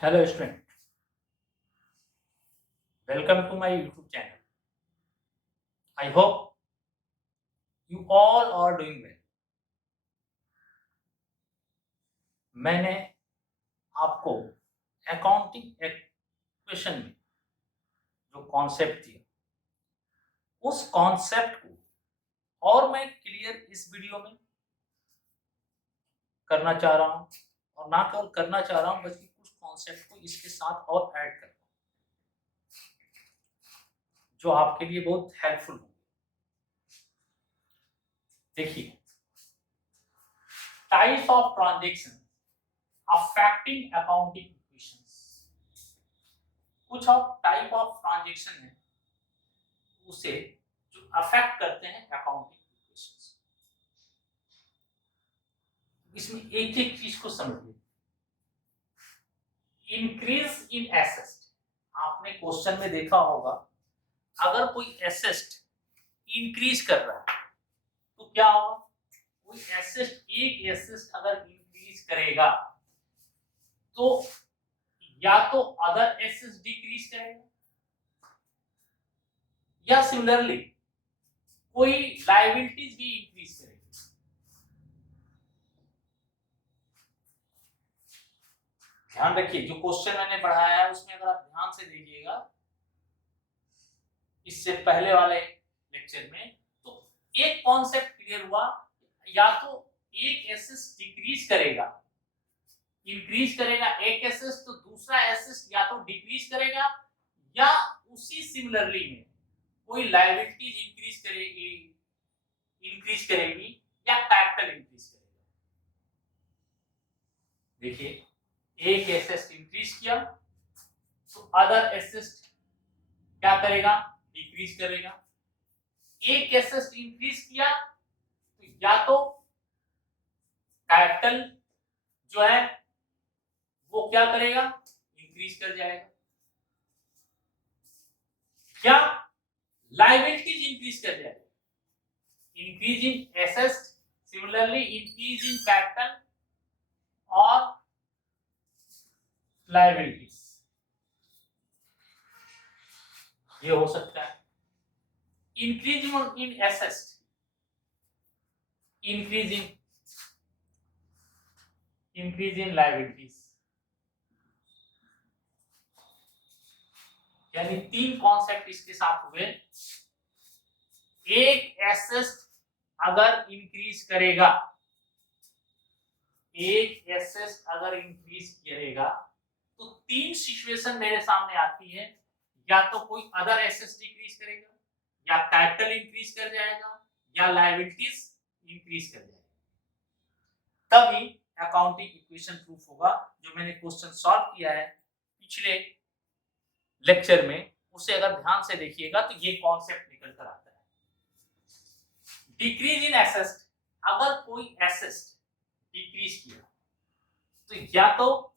Hello student, welcome to my YouTube channel. I hope you all are doing well. मैंने आपको accounting equation में जो concept दिया, उस कॉन्सेप्ट को और मैं क्लियर इस वीडियो में करना चाह रहा हूँ, और ना केवल करना चाह रहा हूँ बल्कि कुछ कॉन्सेप्ट को इसके साथ और ऐड कर रहा हूँ जो आपके लिए बहुत हेल्पफुल होंगे। देखिए, type of transaction affecting accounting equations. कुछ और टाइप ऑफ ट्रांजेक्शन है उसे जो अफेक्ट करते हैं अकाउंटिंग इक्वेशंस। इसमें एक एक चीज को समझिए। इंक्रीज इन एसेट, आपने क्वेश्चन में देखा होगा, अगर कोई एसेट इंक्रीज कर रहा है तो क्या होगा? कोई एसेट, एक एसेट अगर इंक्रीज करेगा तो या तो अदर एसेट डिक्रीज करेगा, या सिमिलरली कोई लायबिलिटीज भी इंक्रीज करेगी। ध्यान रखिए, जो क्वेश्चन मैंने पढ़ाया है उसमें अगर आप ध्यान से देखिएगा इससे पहले वाले लेक्चर में, तो एक कॉन्सेप्ट क्लियर हुआ, या तो एक एसेट डिक्रीज करेगा, इंक्रीज करेगा एक एसेट, तो दूसरा एसेट या तो डिक्रीज करेगा या उसी सिमिलरली में कोई लायबिलिटीज इंक्रीज करेगी या कैपिटल इंक्रीज करेगा। देखिए, एक एसेट इंक्रीज किया तो अदर एसेट क्या करेगा? डिक्रीज करेगा। एक एसेट इंक्रीज किया तो या तो कैपिटल जो है वो क्या करेगा? इंक्रीज कर जाएगा, या लायबिलिटीज इंक्रीज कर जाएगा। Increase in asset, similarly increase in capital और लायबिलिटीज, ये हो सकता है। Increase in asset, increase in liabilities, यानी तीन कॉन्सेप्ट इसके साथ हुए। एक एसेट अगर इंक्रीज करेगा, एक एसेट अगर इंक्रीज करेगा तो तीन सिचुएशन मेरे सामने आती है, या तो कोई अदर एसेट डिक्रीज करेगा, या कैपिटल इंक्रीज कर जाएगा, या लायबिलिटीज इंक्रीज कर जाएगा, तभी अकाउंटिंग इक्वेशन प्रूफ होगा। जो मैंने क्वेश्चन सॉल्व किया है पिछले लेक्चर में, उसे अगर ध्यान से देखिएगा तो ये कॉन्सेप्ट निकल कर आता है। डिक्रीज इन एसेट, अगर कोई एसेट डिक्रीज किया तो या तो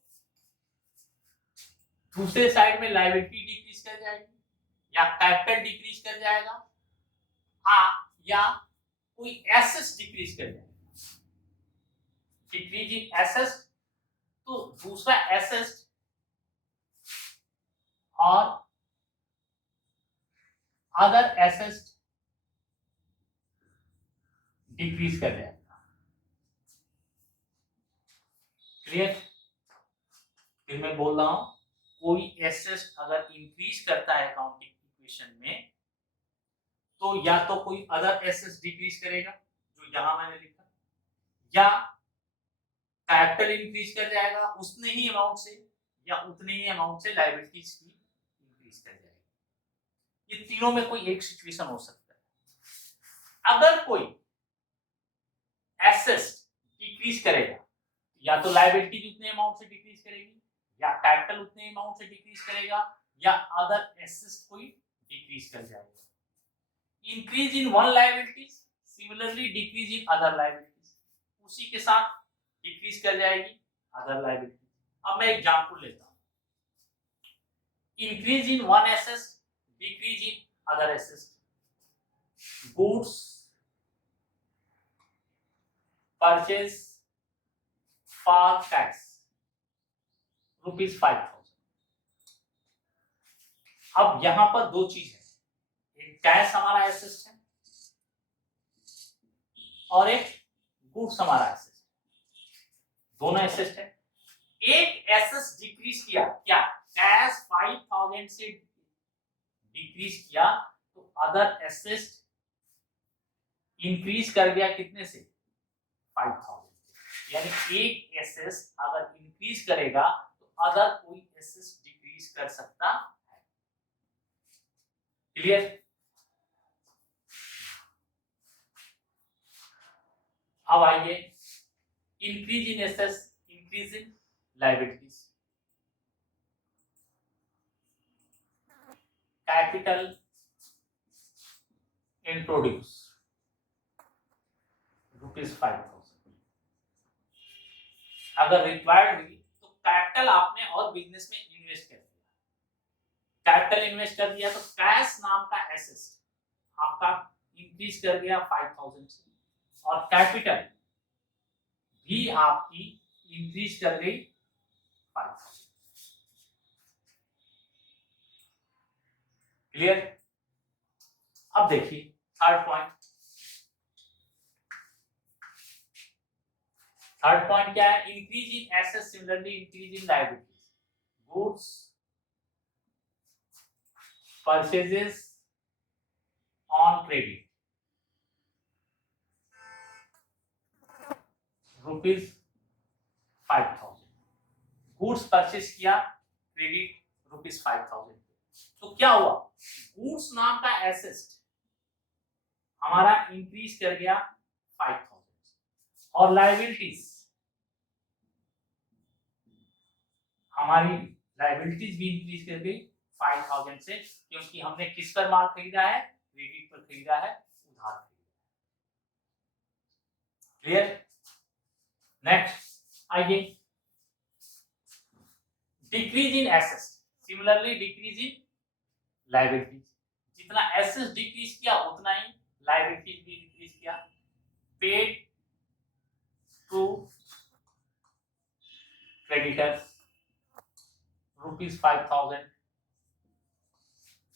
दूसरे साइड में लायबिलिटी डिक्रीज कर जाएगी, या कैपिटल डिक्रीज कर जाएगा, या कोई एसेट डिक्रीज कर जाएगा। डिक्रीज इन एसेट तो दूसरा एसेट और अदर एसेट डिक्रीज कर जाएगा। क्लियर? फिर मैं बोल रहा हूं, कोई एसेट अगर इंक्रीज करता है अकाउंटिंग इक्वेशन में, तो या तो कोई अदर एसेट डिक्रीज करेगा, जो यहां मैंने लिखा, या कैपिटल इंक्रीज कर जाएगा उतने ही अमाउंट से, या उतने ही अमाउंट से लायबिलिटीज की इंक्रीज कर जाएगी। ये तीनों में कोई एक सिचुएशन हो सकता है। अगर कोई एसेट डिक्रीज करेगा, या तो लायबिलिटी उतने अमाउंट से डिक्रीज करेगी, या कैपिटल उतने अमाउंट से डिक्रीज करेगा, या अदर एसेट कोई डिक्रीज कर जाएगा। Increase in one liabilities, similarly decrease in other liabilities, उसी के साथ डिक्रीज कर जाएगी अदर लायबिलिटी। अब मैं एग्जांपल लेता हूं, increase in one asset, decrease in other asset. Goods purchase for tax ₹5,000। अब यहां पर दो चीज है, एक कैश हमारा एसेट है और एक गुड्स हमारा एसेट है, दोनों एसेट है। एक एसेट डिक्रीज किया, क्या कैश 5,000 से डिक्रीज किया तो अदर एसेट इंक्रीज कर गया कितने से, 5,000। यानी एक एसेट अगर इंक्रीज करेगा तो अदर कोई एसेट डिक्रीज कर सकता है। क्लियर? अब आइए, increase in assets, increase in liabilities. Capital introduce ₹5,000। अगर रिक्वायर्ड हुई तो कैपिटल आपने और बिजनेस में इन्वेस्ट कर दिया, कैपिटल इन्वेस्ट कर दिया तो कैश नाम का एसेट आपका इंक्रीज कर गया 5,000 से, और कैपिटल भी आपकी इंक्रीज कर गई 5,000। क्लियर? अब देखिए थर्ड पॉइंट। थर्ड पॉइंट क्या है, increase in asset similarly increase in liabilities. Goods purchases on credit ₹5,000। Goods purchase किया क्रेडिट ₹5,000। तो क्या हुआ, गुड्स नाम का एसेट हमारा इंक्रीज कर गया 5,000 और लायबिलिटीज, हमारी लायबिलिटीज भी इंक्रीज कर गई 5,000 से, क्योंकि हमने किस पर माल खरीदा है, क्रेडिट पर खरीदा है, उधार खरीदा है। क्लियर? नेक्स्ट आइए, decrease in assets similarly decrease in liabilities. जितना एसेट्स डिक्रीज किया उतना ही लायबिलिटीज भी डिक्रीज किया। Paid to creditors ₹5,000।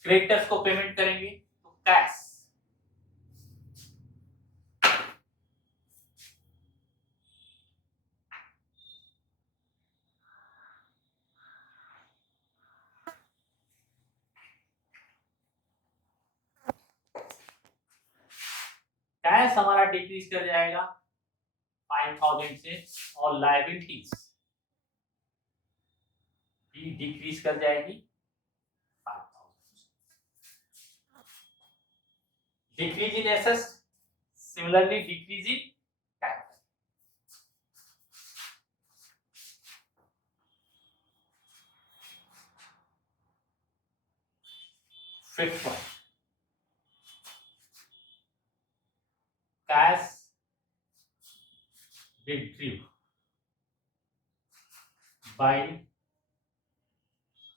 क्रेडिटर्स को पेमेंट करेंगे तो कैश कैश हमारा डिक्रीज कर जाएगा 5,000 से, और लायबिलिटीज भी डिक्रीज कर जाएगी 5,000 से। Decrease in assets similarly decrease in capital. Fifth one, cash retrieved by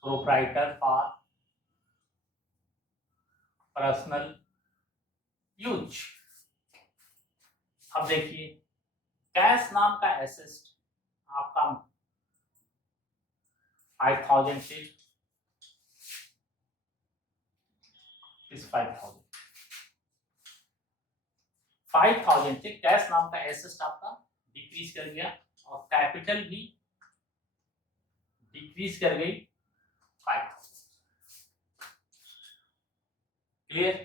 proprietor for personal use. अब देखिए, कैश नाम का एसेट आपका 5,000 से 5,000 से कैश नाम का एसेट आपका डिक्रीज कर गया, और कैपिटल भी डिक्रीज कर गई 5,000। क्लियर?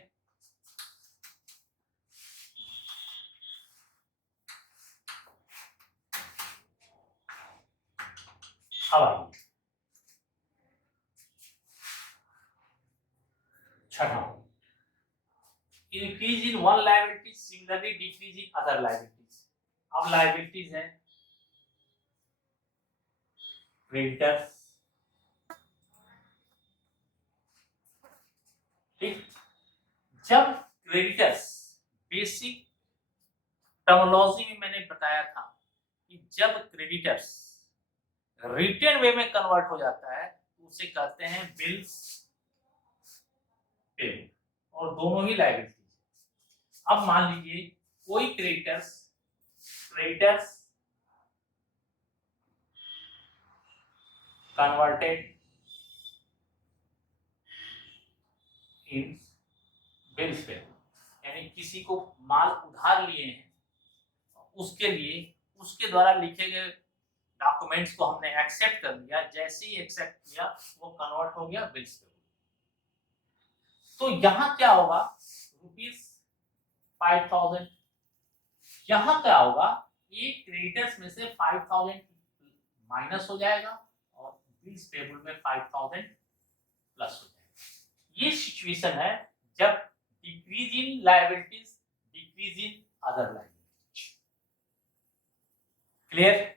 अब आइए छठा, increase in one liability similarly decrease in other liabilities. अब लायबिलिटीज है क्रेडिटर्स, ठीक। जब क्रेडिटर्स, बेसिक टर्मिनोलॉजी में मैंने बताया था कि जब क्रेडिटर्स रिटेन वे में कन्वर्ट हो जाता है तो उसे कहते हैं बिल्स पेबल, और दोनों ही लायबिलिटी। अब मान लीजिए कोई creditors converted in bills payable, यानी किसी को माल उधार लिए हैं, उसके लिए उसके द्वारा लिखे गए डॉक्यूमेंट्स को हमने एक्सेप्ट कर लिया, जैसे ही एक्सेप्ट किया वो कन्वर्ट हो गया बिल्स पेबल। तो यहां क्या होगा, ₹5000, यहां क्या होगा, ये क्रेडिटर्स में से 5000 माइनस हो जाएगा और बिल्स पेबल में 5000 प्लस हो जाएगा। ये सिचुएशन है जब decrease in liabilities, decrease in other liabilities. Clear?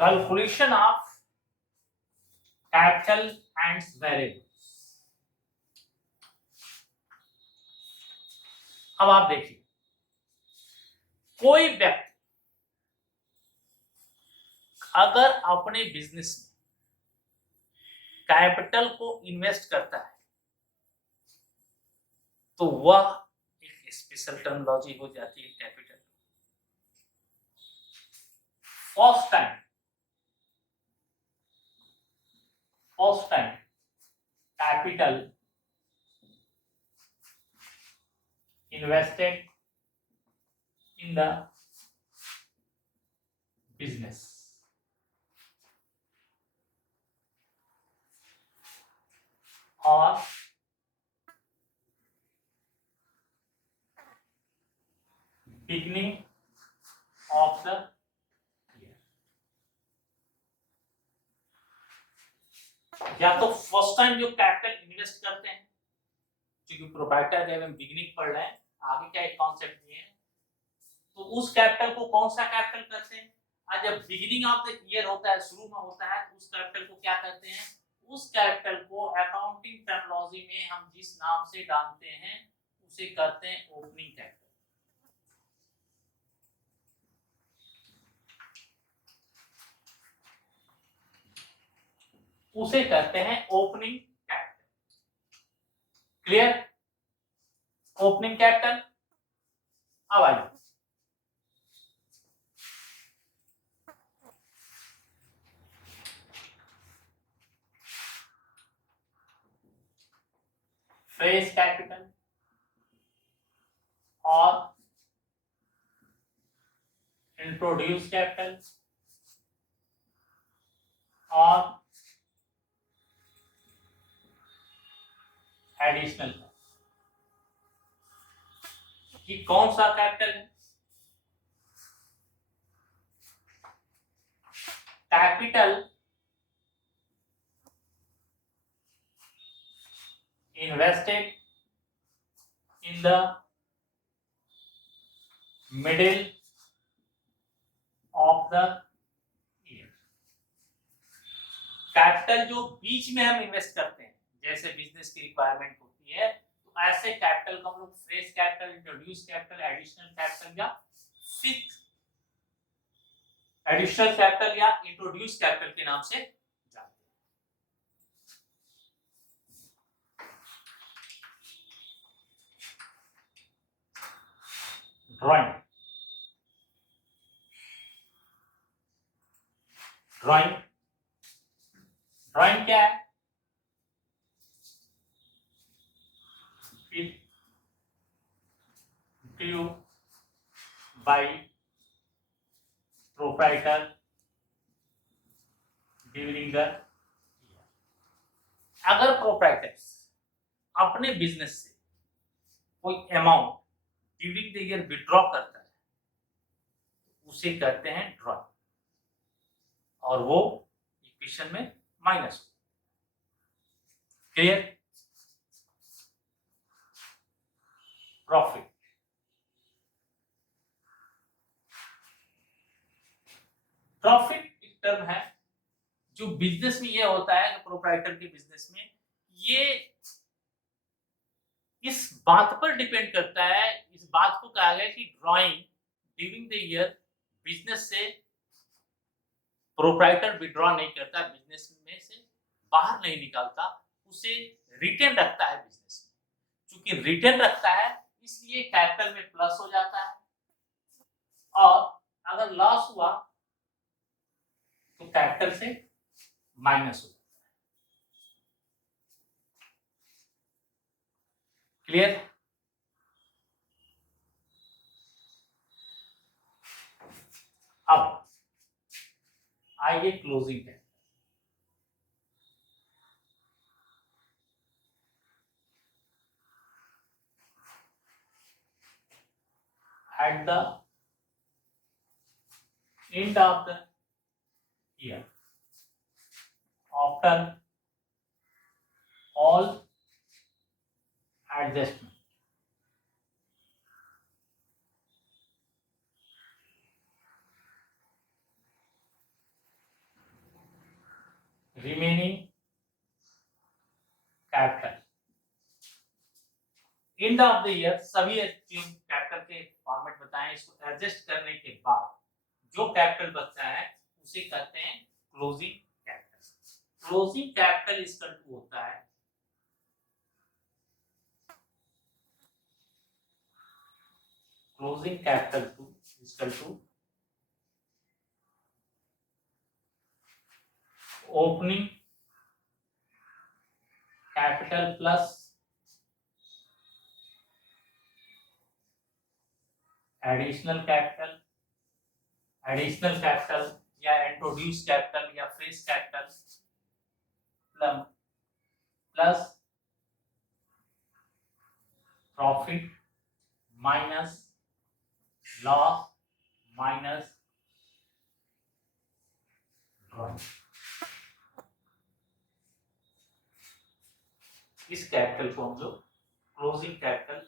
Calculation of capital and variables। अब आप देखिए, कोई व्यक्ति अगर अपने बिजनेस में कैपिटल को इन्वेस्ट करता है तो वह एक स्पेशल टर्मिनोलॉजी हो जाती है capital. First time capital invested in the business और beginning of the year, या तो फर्स्ट टाइम जो कैपिटल इन्वेस्ट करते हैं, क्योंकि प्रोप्राइटर जब हम बिगिनिंग पढ़ रहे हैं, आगे क्या एक कॉन्सेप्ट दिए हैं, तो उस कैपिटल को कौन सा कैपिटल कहते हैं? आज जब बिगिनिंग ऑफ द ईयर होता है, शुरू में होता है, उस कैपिटल को क्या कहते हैं? उस कैपिटल को अकाउंटिंग टर्मिनोलॉजी में हम जिस नाम से जानते हैं उसे कहते हैं ओपनिंग कैपिटल। उसे कहते हैं opening capital. Clear? Opening capital. अब आइए, फ्रेश कैपिटल और इंट्रोड्यूस कैपिटल और एडिशनल। कि कौन सा कैपिटल है? Capital invested in the middle of the year। Capital जो बीच में हम इन्वेस्ट करते हैं, जैसे बिजनेस की रिक्वायरमेंट होती है, तो ऐसे कैपिटल को हम लोग fresh capital, introduce capital, additional capital या फिक्स एडिशनल कैपिटल या इंट्रोड्यूस कैपिटल के नाम से जानते हैं। ड्राइंग ड्राइंग ड्राइंग क्या है? due by proprietor during the year. अगर प्रोप्राइटर्स अपने बिजनेस से कोई amount during the year withdraw करता है उसे कहते हैं ड्रॉइंग, और वो इक्वेशन में माइनस। क्लियर? प्रॉफिट, प्रॉफिट एक टर्म है जो बिजनेस में ये होता है कि प्रोप्राइटर के बिजनेस में ये इस बात पर डिपेंड करता है, इस बात को कहा गया कि drawing during the year business से प्रोप्राइटर विड्रॉ नहीं करता, बिजनेस में से बाहर नहीं निकालता, उसे रिटेन रखता है बिजनेस में। चूंकि रिटेन रखता है इसलिए कैपिटल में प्लस हो जाता है, और अगर लॉस हुआ तो कैपिटल से माइनस हो जाता है। क्लियर? अब आइए क्लोजिंग है। At the end of the year, after all adjustment, remaining capital, end of the year सभी कैपिटल के फॉर्मेट बताएं, इसको एडजस्ट करने के बाद जो कैपिटल बचता है उसे कहते हैं क्लोजिंग कैपिटल। क्लोजिंग कैपिटल इसका होता है closing capital to equal to opening capital plus additional capital, additional capital या इंट्रोड्यूस कैपिटल या fresh capital plus profit minus loss minus drawing. इस कैपिटल को हम लोग क्लोजिंग कैपिटल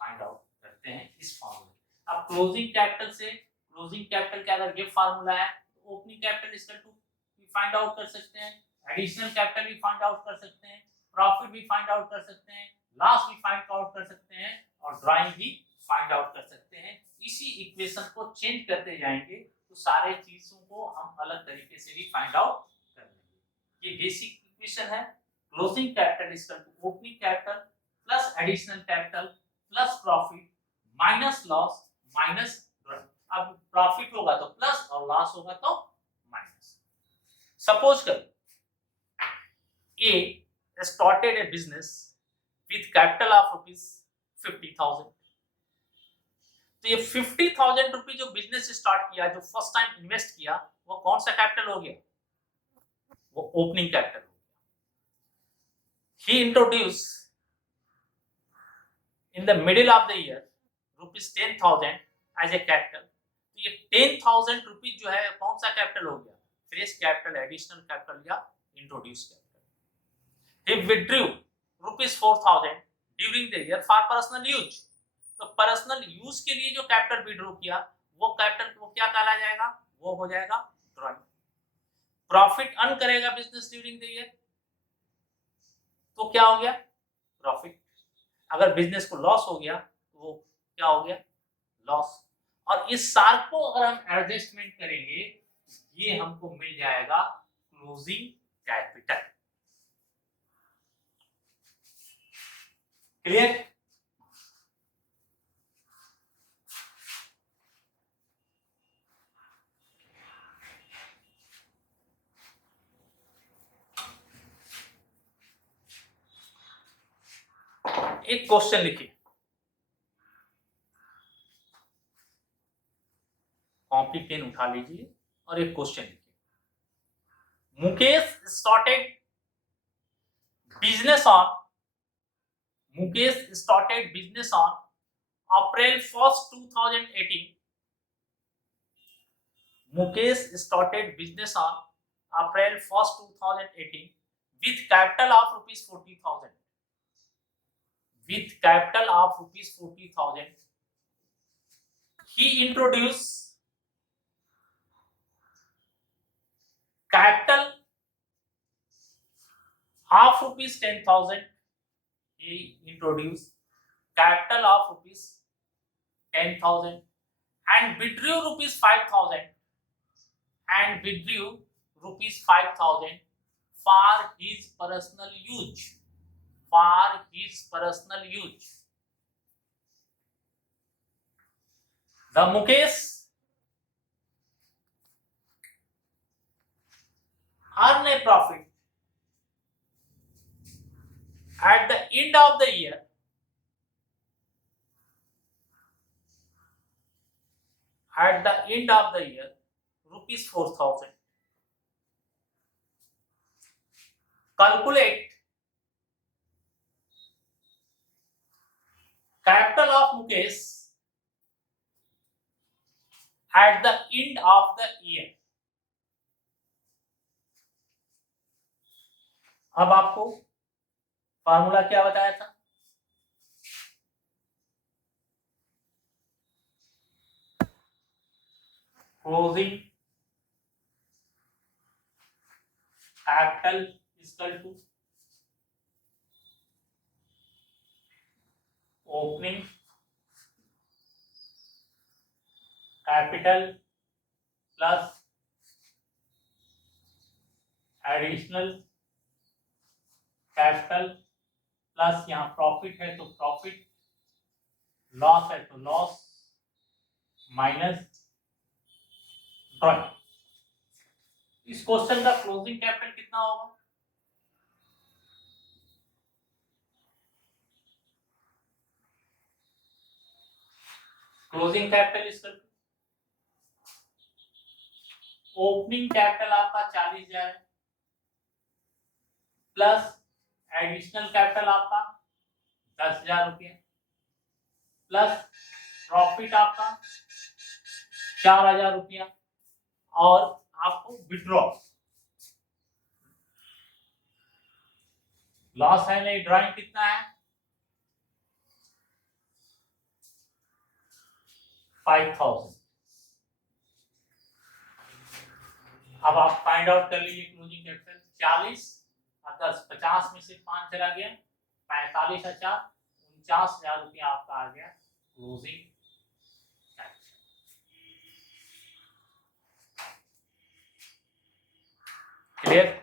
फाइंड आउट करते हैं इस फॉर्मूले। अब क्लोजिंग कैपिटल से क्लोजिंग कैपिटल का अगर ये फार्मूला है तो ओपनिंग कैपिटल इक्वल टू भी फाइंड आउट कर सकते हैं, एडिशनल कैपिटल भी फाइंड आउट कर सकते हैं, प्रॉफिट भी फाइंड आउट कर सकते हैं, लॉस भी फाइंड आउट कर सकते हैं, और ड्राइंग भी फाइंड आउट कर सकते हैं। इसी इक्वेशन को चेंज करते जाएंगे तो सारे चीजों को हम अलग तरीके से भी फाइंड आउट कर लेंगे। ये बेसिक इक्वेशन है। Closing capital equal to opening capital plus additional capital plus profit minus loss minus drawing. अब प्रॉफिट होगा तो प्लस और लॉस होगा तो माइनस। सपोज कर A started a business with capital of ₹50,000। तो ये 50,000 रुपये जो बिजनेस स्टार्ट किया, जो फर्स्ट टाइम इन्वेस्ट किया, वो कौन सा कैपिटल हो गया? वो ओपनिंग कैपिटल हो गया। He introduced in the middle of the year ₹10,000 as a capital। तो ये 10,000 रुपीज जो है कौन सा कैपिटल हो गया? फ्रेश कैपिटल, एडिशनल कैपिटल या introduce capital. He withdrew ₹4,000 during the year for personal use। तो पर्सनल यूज के लिए जो कैपिटल विड्रॉ किया वो कैपिटल को क्या कहा जाएगा? वो हो जाएगा ड्रॉइंग। प्रॉफिट अर्न करेगा बिजनेस ड्यूरिंग द ईयर तो क्या हो गया? प्रॉफिट। अगर बिजनेस को लॉस हो गया तो वो क्या हो गया? लॉस। और इस सार को अगर हम एडजस्टमेंट करेंगे ये हमको मिल जाएगा क्लोजिंग कैपिटल। क्लियर? एक क्वेश्चन लिखिए, कॉपी पेन उठा लीजिए और एक क्वेश्चन लिखिए। Mukesh started business on April 1st, 2018. Mukesh started business on April 1st, 2018 with capital of rupees 40,000. With capital of rupees 40,000, he introduced capital of rupees 10,000. He introduced capital of rupees 10,000 and withdrew rupees 5,000 and withdrew rupees 5,000 for his personal use. For his personal use. The Mukesh earned a profit at the end of the year rupees 4,000. Calculate capital of Mukesh at the end of the year. अब आपको formula क्या बताया था? Closing capital equal to opening capital plus additional capital plus यहाँ profit है तो profit, loss है तो लॉस, माइनस ड्रॉइंग। इस क्वेश्चन का क्लोजिंग कैपिटल कितना होगा? क्लोजिंग कैपिटल इसका ओपनिंग कैपिटल आपका 40,000 प्लस एडिशनल कैपिटल आपका 10,000 रुपया प्लस प्रॉफिट आपका 4,000 रुपया और आपको विड्रॉ, लॉस है नहीं, ड्राइंग कितना है? 5,000। अब आप फाइंड आउट कर लीजिए क्लोजिंग कैपिटल। 40 और 10, 50 में से 5 चला गया, 45 और 4 49,000 रुपया आपका आ गया क्लोजिंग कैपिटल। क्लियर?